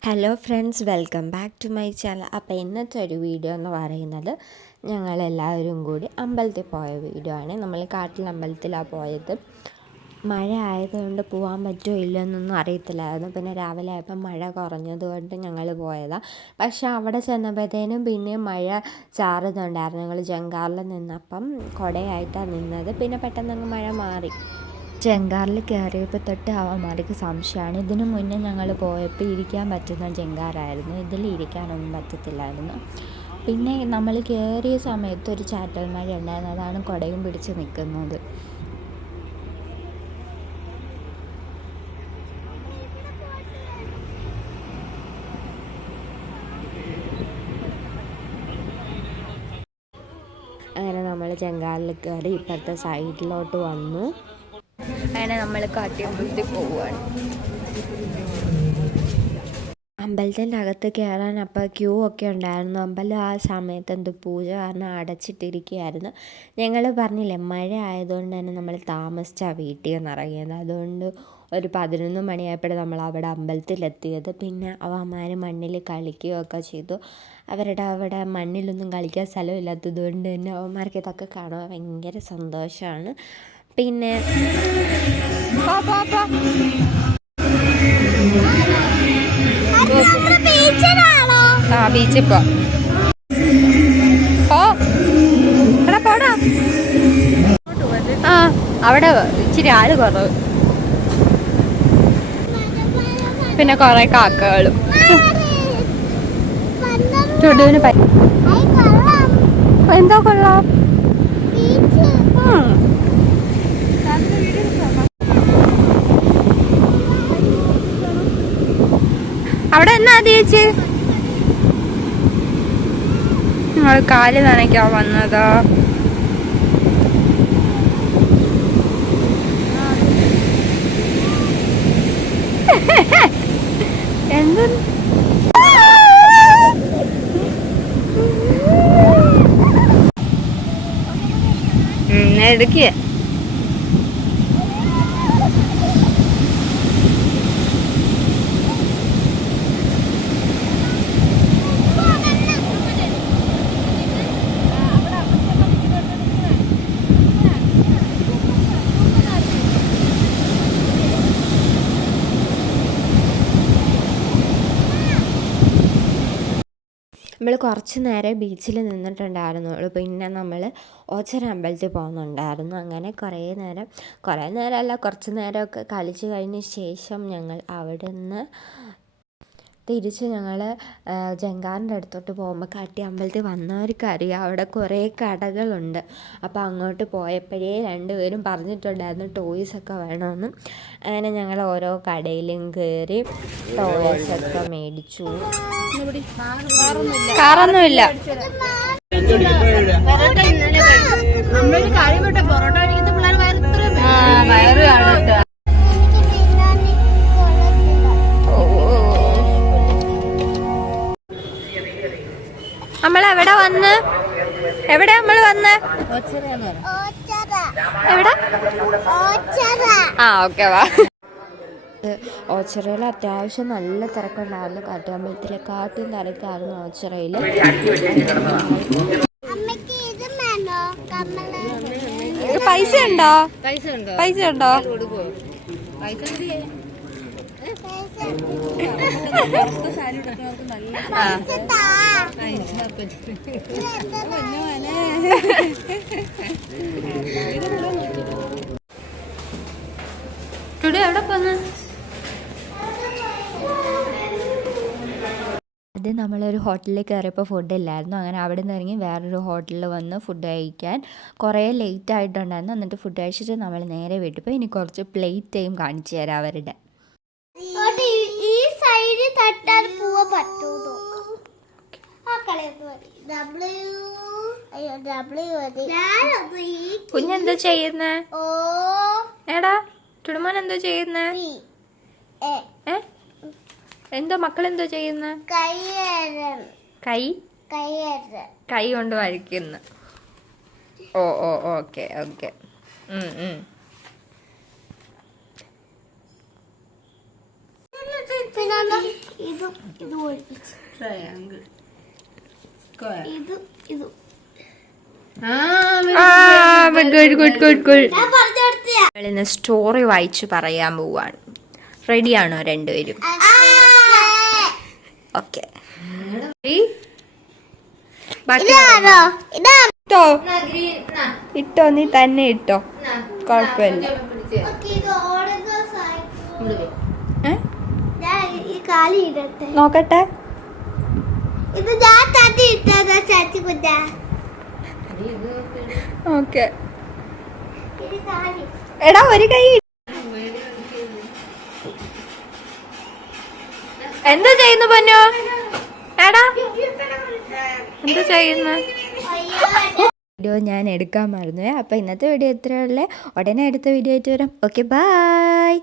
Hello friends, welcome back to my channel. അപ്പോൾ ഇന്നത്തെ ഒരു വീഡിയോ എന്ന് പറയുന്നത് ഞങ്ങളെല്ലാവരും കൂടി അമ്പലത്തിൽ പോയ വീഡിയോ ആണ്. നമ്മൾ കാട്ടിലമ്പലത്തിലാണ് പോയത്. മഴ ആയതുകൊണ്ട് പോകാൻ പറ്റുമോ ഇല്ലയെന്നൊന്നും അറിയത്തില്ലായിരുന്നു. പിന്നെ രാവിലെ ആയപ്പോൾ മഴ കുറഞ്ഞതുകൊണ്ട് ഞങ്ങൾ പോയതാണ്. പക്ഷെ അവിടെ ചെന്നപ്പോഴത്തേനും പിന്നെ മഴ ചാറുന്നുണ്ടായിരുന്നു. ഞങ്ങൾ ജങ്കാറിൽ നിന്നപ്പം കുടയായിട്ടാണ് നിന്നത്. പിന്നെ പെട്ടെന്നങ്ങ് മഴ മാറി. ജങ്കാറിൽ കയറിയപ്പോൾ തൊട്ട് അവന്മാർക്ക് സംശയമാണ്. ഇതിനു മുന്നേ ഞങ്ങൾ പോയപ്പോൾ ഇരിക്കാൻ പറ്റുന്ന ജങ്കാറായിരുന്നു, ഇതിൽ ഇരിക്കാനൊന്നും പറ്റത്തില്ലായിരുന്നു. പിന്നെ നമ്മൾ കയറിയ സമയത്ത് ഒരു ചാറ്റൽ മഴ ഉണ്ടായിരുന്നു, അതാണ് കുടയും പിടിച്ച് നിൽക്കുന്നത്. അങ്ങനെ നമ്മൾ ജങ്കാറിൽ കയറി ഇപ്പോഴത്തെ സൈഡിലോട്ട് വന്നു. അങ്ങനെ നമ്മൾ കാട്ടിയമ്പലത്തിൽ പോവുകയാണ്. അമ്പലത്തിൻ്റെ അകത്ത് കയറാൻ അപ്പോൾ ക്യൂ ഒക്കെ ഉണ്ടായിരുന്നു. അമ്പലം ആ സമയത്ത് എന്തോ പൂജ കാരണം അടച്ചിട്ടിരിക്കുകയായിരുന്നു. ഞങ്ങൾ പറഞ്ഞില്ലേ, മഴ ആയതുകൊണ്ട് തന്നെ നമ്മൾ താമസിച്ചാണ് വീട്ടിൽ നിന്ന് ഇറങ്ങിയത്. അതുകൊണ്ട് ഒരു 11 മണിയായപ്പോഴും നമ്മൾ അവിടെ അമ്പലത്തിലെത്തിയത്. പിന്നെ അവന്മാർ മണ്ണിൽ കളിക്കുകയൊക്കെ ചെയ്തു. അവിടെ മണ്ണിലൊന്നും കളിക്കാൻ സ്ഥലമില്ലാത്തത് കൊണ്ട് തന്നെ അവന്മാർക്ക് ഇതൊക്കെ കാണുക ഭയങ്കര സന്തോഷമാണ്. പിന്നെ ബീച്ചിൽ പോടാ. അവിടെ ഇച്ചിരി ആള് കുറവ്, പിന്നെ കുറെ കാക്കകളും. ചുടുവിന് എന്തോ കൊള്ളാം. അവിടെ എന്നാ ചേച്ചി നിങ്ങൾ കാല് നനയ്ക്കാൻ വന്നതാ? എന്ത് എടുക്കുക? നമ്മൾ കുറച്ച് നേരം ബീച്ചിൽ നിന്നിട്ടുണ്ടായിരുന്നുള്ളൂ. പിന്നെ നമ്മൾ ഓച്ചിറ അമ്പലത്തിൽ പോകുന്നുണ്ടായിരുന്നു. അങ്ങനെ കുറേ നേരമല്ല, കുറച്ച് നേരമൊക്കെ കളിച്ച് കഴിഞ്ഞ ശേഷം ഞങ്ങൾ അവിടെ നിന്ന് തിരിച്ച് ഞങ്ങൾ ജങ്കാറിൻ്റെ അടുത്തോട്ട് പോകുമ്പോൾ കാട്ടി അമ്പലത്തിൽ വന്നവർക്കറിയാം അവിടെ കുറേ കടകളുണ്ട്. അപ്പോൾ അങ്ങോട്ട് പോയപ്പോഴേ രണ്ടുപേരും പറഞ്ഞിട്ടുണ്ടായിരുന്നു ടോയ്സൊക്കെ വേണമെന്ന്. അങ്ങനെ ഞങ്ങൾ ഓരോ കടയിലും കയറി ടോയ്സൊക്കെ മേടിച്ചു. കാറൊന്നുമില്ല. നമ്മളെവിടെ വന്ന് നമ്മൾ വന്ന് എവിടെ? ഓക്കെ വാ. ഓച്ചിറയിൽ അത്യാവശ്യം നല്ല തിരക്കുണ്ടായിരുന്നു. കാട്ടിയമ്പലത്തിലെക്കാട്ടും തിരക്കായിരുന്നു ഓച്ചിറയിൽ. പൈസ ഉണ്ടോ? എവിടെ പോന്ന്? അത് നമ്മളൊരു ഹോട്ടലിൽ കയറിയപ്പോൾ ഫുഡില്ലായിരുന്നു. അങ്ങനെ അവിടെ നിന്ന് ഇറങ്ങി വേറൊരു ഹോട്ടലിൽ വന്ന് ഫുഡ് കഴിക്കാൻ കുറേ ലേറ്റ് ആയിട്ടുണ്ടായിരുന്നു. എന്നിട്ട് ഫുഡ് കഴിച്ചിട്ട് നമ്മൾ നേരെ വീട്ടിൽ പോയി. ഇനി കുറച്ച് പ്ലേറ്റ് ടൈം കാണിച്ചു തരാം അവരുടെ. കുഞ്ഞെന്തോ ചെയ്യുന്നേ? എടാ ചുടുമോൻ എന്തോ ചെയ്യുന്നേ? എന്തോ മക്കളെന്തോ ചെയ്യുന്ന? കൈ കൊണ്ട് വരയ്ക്കുന്നു. ഓക്കെ. ഇതും ഇതും ഒരുമിച്ച്. Triangle square. ഞാൻ പറഞ്ഞു കൊടുത്തയാ. ഇന്ന് സ്റ്റോറി വായിച്ച് പറയാൻ പോവാണ്. റെഡിയാണോ രണ്ടുപേരും? ഓക്കെ. ഇതാണോ? ഇട്ടോ ഇട്ടോ, നീ തന്നെ ഇട്ടോ, കുഴപ്പമില്ല. ഓക്കേ, ഇത് ഓടുന്ന സൈഡ്. ഏ? ഞാൻ ഈ കാലി ഇടട്ടെ. നോക്കട്ടെ. ഇത് ഞാൻ തന്നെ ഇട്ടതാ ചാച്ചി കുഞ്ഞാ. ഓക്കെ. ഇത് കാലി. എടാ ഒരു കൈ. എന്താ ചെയ്യുന്നു പൊന്നോ? എടാ എന്താ ചെയ്യുന്നു? വീഡിയോ ഞാൻ എടുക്കാൻ മറന്നു. അപ്പോൾ ഇന്നത്തെ വീഡിയോ ഇത്രയേ ഉള്ളൂ. ഉടനെ അടുത്ത വീഡിയോ ആയിട്ട് വരാം. Okay, by.